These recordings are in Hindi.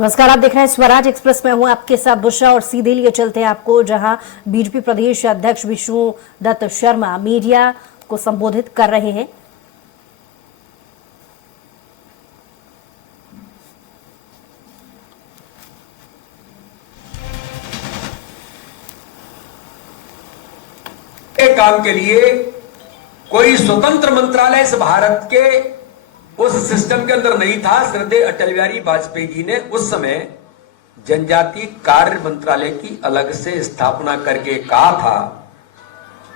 नमस्कार, आप देख रहे हैं स्वराज एक्सप्रेस में हूं आपके साथ बुशरा और सीधे लिए चलते हैं आपको जहां बीजेपी प्रदेश अध्यक्ष विष्णु दत्त शर्मा मीडिया को संबोधित कर रहे हैं। काम के लिए कोई स्वतंत्र मंत्रालय इस भारत के उस सिस्टम के अंदर नहीं था। श्रद्धेय अटल बिहारी वाजपेयी जी ने उस समय जनजाति कार्य मंत्रालय की अलग से स्थापना करके कहा था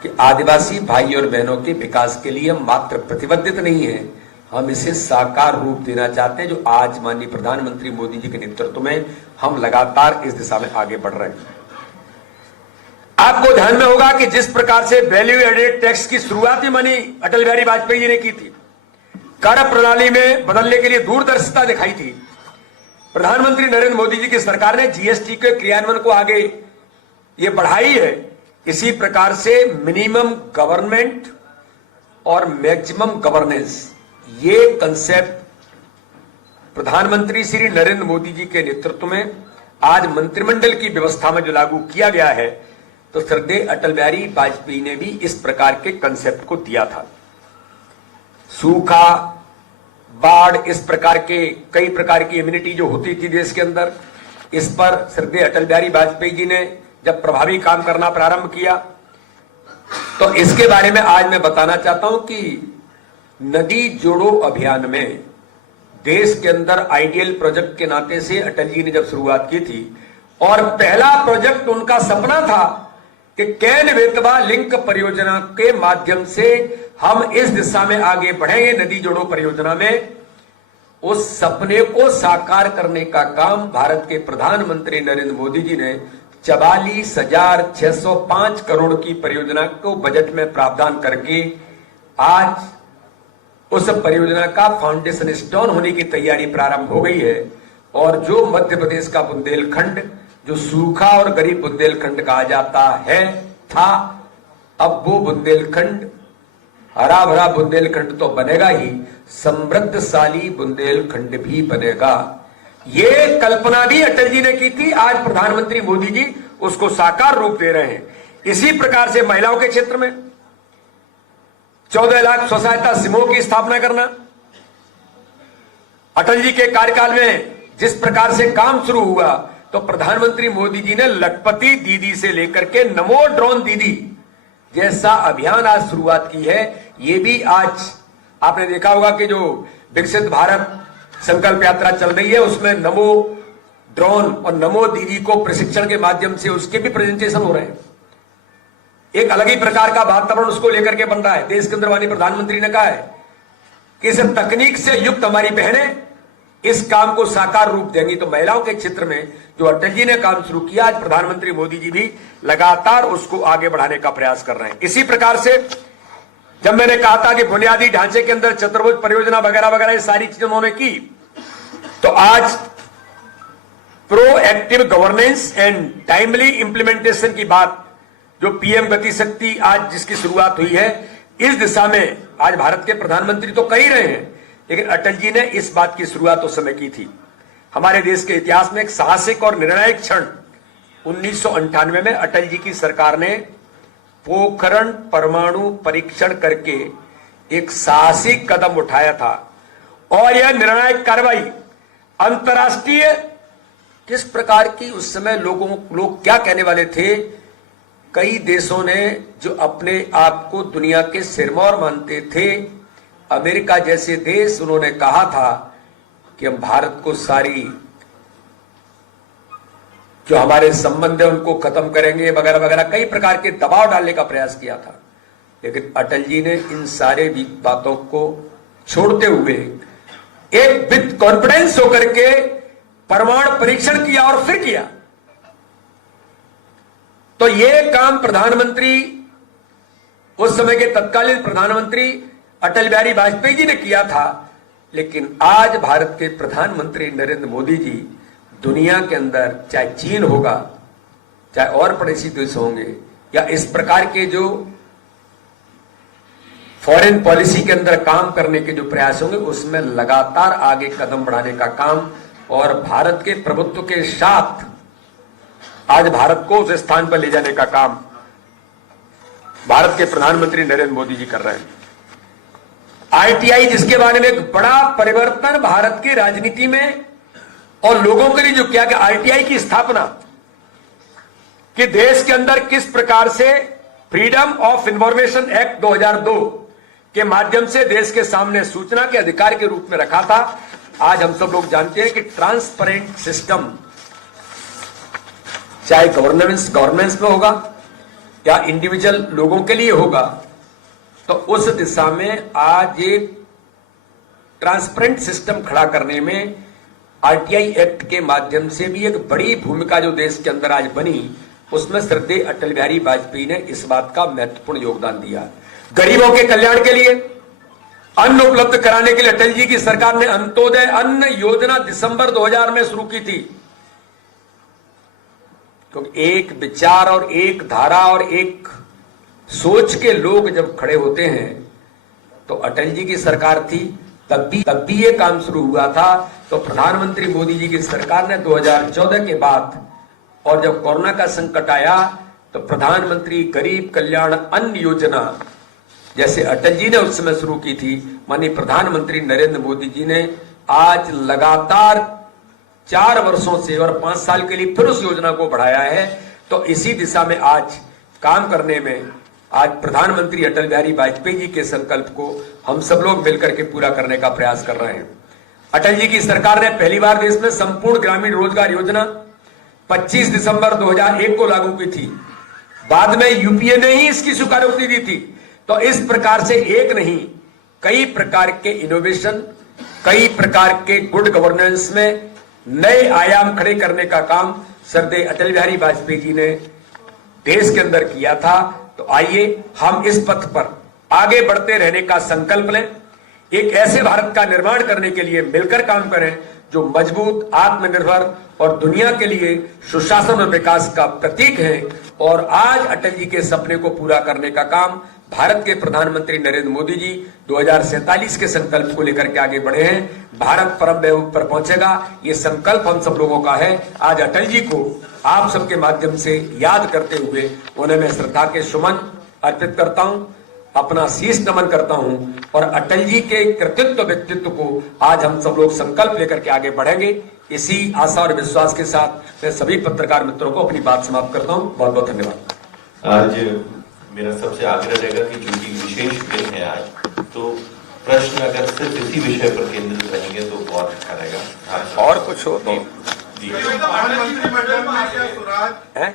कि आदिवासी भाई और बहनों के विकास के लिए हम मात्र प्रतिबद्ध नहीं है, हम इसे साकार रूप देना चाहते हैं, जो आज माननीय प्रधानमंत्री मोदी जी के नेतृत्व में हम लगातार इस दिशा में आगे बढ़ रहे हैं। आपको ध्यान में होगा कि जिस प्रकार से वैल्यू एडेड टैक्स की शुरुआत भी माननीय अटल बिहारी वाजपेयी जी ने की थी, कर प्रणाली में बदलने के लिए दूरदर्शिता दिखाई थी। प्रधानमंत्री नरेंद्र मोदी जी की सरकार ने जीएसटी के क्रियान्वयन को आगे ये बढ़ाई है। इसी प्रकार से मिनिमम गवर्नमेंट और मैक्सिमम गवर्नेंस, ये कंसेप्ट प्रधानमंत्री श्री नरेंद्र मोदी जी के नेतृत्व में आज मंत्रिमंडल की व्यवस्था में जो लागू किया गया है, तो श्रद्धेय अटल बिहारी वाजपेयी ने भी इस प्रकार के कंसेप्ट को दिया था। सूखा, बाढ़, इस प्रकार के कई प्रकार की इम्यूनिटी जो होती थी देश के अंदर, इस पर श्रद्धेय अटल बिहारी वाजपेयी जी ने जब प्रभावी काम करना प्रारंभ किया, तो इसके बारे में आज मैं बताना चाहता हूं कि नदी जोड़ो अभियान में देश के अंदर आइडियल प्रोजेक्ट के नाते से अटल जी ने जब शुरुआत की थी, और पहला प्रोजेक्ट उनका सपना था कि केन बेतवा लिंक परियोजना के माध्यम से हम इस दिशा में आगे बढ़ेंगे। नदी जोड़ो परियोजना में उस सपने को साकार करने का काम भारत के प्रधानमंत्री नरेंद्र मोदी जी ने 44,605 करोड़ की परियोजना को बजट में प्रावधान करके आज उस परियोजना का फाउंडेशन स्टोन होने की तैयारी प्रारंभ हो गई है। और जो मध्य प्रदेश का बुंदेलखंड, जो सूखा और गरीब बुंदेलखंड कहा जाता है था, अब वो बुंदेलखंड हरा भरा बुंदेलखंड तो बनेगा ही, समृद्धशाली बुंदेलखंड भी बनेगा। ये कल्पना भी अटल जी ने की थी, आज प्रधानमंत्री मोदी जी उसको साकार रूप दे रहे हैं। इसी प्रकार से महिलाओं के क्षेत्र में 14 लाख स्वसहायता समूह की स्थापना करना, अटल जी के कार्यकाल में जिस प्रकार से काम शुरू हुआ, तो प्रधानमंत्री मोदी जी ने लखपति दीदी से लेकर के नमो ड्रोन दीदी जैसा अभियान आज शुरुआत की है। ये भी आज आपने देखा होगा कि जो विकसित भारत संकल्प यात्रा चल रही है, उसमें नमो ड्रोन और नमो दीदी को प्रशिक्षण के माध्यम से उसके भी प्रेजेंटेशन हो रहे हैं। एक अलग ही प्रकार का वातावरण उसको लेकर के बन रहा है। देश के अंदर माननीय प्रधानमंत्री ने कहा है कि इस तकनीक से युक्त हमारी बहनें इस काम को साकार रूप देंगी। तो महिलाओं के क्षेत्र में जो अटल जी ने काम शुरू किया, आज प्रधानमंत्री मोदी जी भी लगातार उसको आगे बढ़ाने का प्रयास कर रहे हैं। इसी प्रकार से जब मैंने कहा था कि बुनियादी ढांचे के अंदर चतुर्भुज परियोजना वगैरह वगैरह ये सारी चीजें उन्होंने की, तो आज proactive governance and timely implementation की बात, जो पीएम गति शक्ति आज जिसकी शुरुआत हुई है, इस दिशा में आज भारत के प्रधानमंत्री तो कर ही रहे हैं, लेकिन अटल जी ने इस बात की शुरुआत उस समय की थी। हमारे देश के इतिहास में एक साहसिक और निर्णायक क्षण 1998 में अटल जी की सरकार ने पोखरण परमाणु परीक्षण करके एक साहसिक कदम उठाया था। और यह निर्णायक कार्रवाई अंतर्राष्ट्रीय किस प्रकार की, उस समय लोग क्या कहने वाले थे, कई देशों ने जो अपने आप को दुनिया के सिरमौर मानते थे, अमेरिका जैसे देश, उन्होंने कहा था कि हम भारत को सारी जो हमारे संबंध है उनको खत्म करेंगे वगैरह वगैरह, कई प्रकार के दबाव डालने का प्रयास किया था। लेकिन अटल जी ने इन सारे बातों को छोड़ते हुए एक विद कॉन्फिडेंस होकर के परमाणु परीक्षण किया और फिर किया। तो यह काम प्रधानमंत्री, उस समय के तत्कालीन प्रधानमंत्री अटल बिहारी वाजपेयी जी ने किया था। लेकिन आज भारत के प्रधानमंत्री नरेंद्र मोदी जी दुनिया के अंदर, चाहे चीन होगा, चाहे और पड़ोसी देश होंगे, या इस प्रकार के जो फॉरेन पॉलिसी के अंदर काम करने के जो प्रयास होंगे, उसमें लगातार आगे कदम बढ़ाने का काम और भारत के प्रभुत्व के साथ आज भारत को उस स्थान पर ले जाने का काम भारत के प्रधानमंत्री नरेंद्र मोदी जी कर रहे हैं। आरटीआई जिसके बारे में एक बड़ा परिवर्तन भारत की राजनीति में और लोगों के लिए जो किया गया, आरटीआई की स्थापना कि देश के अंदर किस प्रकार से फ्रीडम ऑफ इंफॉर्मेशन एक्ट 2002 के माध्यम से देश के सामने सूचना के अधिकार के रूप में रखा था। आज हम सब लोग जानते हैं कि ट्रांसपेरेंट सिस्टम चाहे गवर्नेंस में होगा या इंडिविजुअल लोगों के लिए होगा, तो उस दिशा में आज एक ट्रांसपेरेंट सिस्टम खड़ा करने में आरटीआई एक्ट के माध्यम से भी एक बड़ी भूमिका जो देश के अंदर आज बनी, उसमें श्रद्धेय अटल बिहारी वाजपेयी ने इस बात का महत्वपूर्ण योगदान दिया। गरीबों के कल्याण के लिए अन्न उपलब्ध कराने के लिए अटल जी की सरकार ने अंत्योदय अन्न योजना दिसंबर 2000 में शुरू की थी। क्योंकि एक विचार और एक धारा और एक सोच के लोग जब खड़े होते हैं, तो अटल जी की सरकार थी तब भी ये काम शुरू हुआ था। तो प्रधानमंत्री मोदी जी की सरकार ने 2014 के बाद और जब कोरोना का संकट आया तो प्रधानमंत्री गरीब कल्याण अन्न योजना जैसे अटल जी ने उस समय शुरू की थी, माननीय प्रधानमंत्री नरेंद्र मोदी जी ने आज लगातार 4 वर्षों से और 5 साल के लिए फिर उस योजना को बढ़ाया है। तो इसी दिशा में आज काम करने में आज प्रधानमंत्री अटल बिहारी वाजपेयी जी के संकल्प को हम सब लोग मिलकर के पूरा करने का प्रयास कर रहे हैं। अटल जी की सरकार ने पहली बार देश में संपूर्ण ग्रामीण रोजगार योजना 25 दिसंबर 2001 को लागू की थी। बाद में यूपीए ने ही इसकी स्वीकृति दी थी। तो इस प्रकार से एक नहीं, कई प्रकार के इनोवेशन, कई प्रकार के गुड गवर्नेंस में नए आयाम खड़े करने का काम श्रद्धेय अटल बिहारी वाजपेयी जी ने देश के अंदर किया था। तो आइए हम इस पथ पर आगे बढ़ते रहने का संकल्प लें, एक ऐसे भारत का निर्माण करने के लिए मिलकर काम करें जो मजबूत, आत्मनिर्भर और दुनिया के लिए सुशासन और विकास का प्रतीक है। और आज अटल जी के सपने को पूरा करने का काम भारत के प्रधानमंत्री नरेंद्र मोदी जी 2047 के संकल्प को लेकर के आगे बढ़े हैं। भारत परम वैभव पर पहुंचेगा, ये संकल्प हम सब लोगों का है। आज अटल जी को आप सबके माध्यम से याद करते हुए उन्हें मैं श्रद्धा के सुमन अर्पित करता हूं, अपना शीश नमन करता हूं और अटल जी के कृतित्व व्यक्तित्व को आज हम सब लोग संकल्प लेकर के आगे बढ़ेंगे। इसी आशा और विश्वास के साथ मैं सभी पत्रकार मित्रों को अपनी बात समाप्त करता हूं। बहुत बहुत धन्यवाद। आज मेरा सबसे आग्रह रहेगा कि चूंकि विशेष दिन है आज, तो प्रश्न अगर सिर्फ इसी विषय पर केंद्रित रहेंगे तो बहुत अच्छा रहेगा। और कुछ हो तो जी। है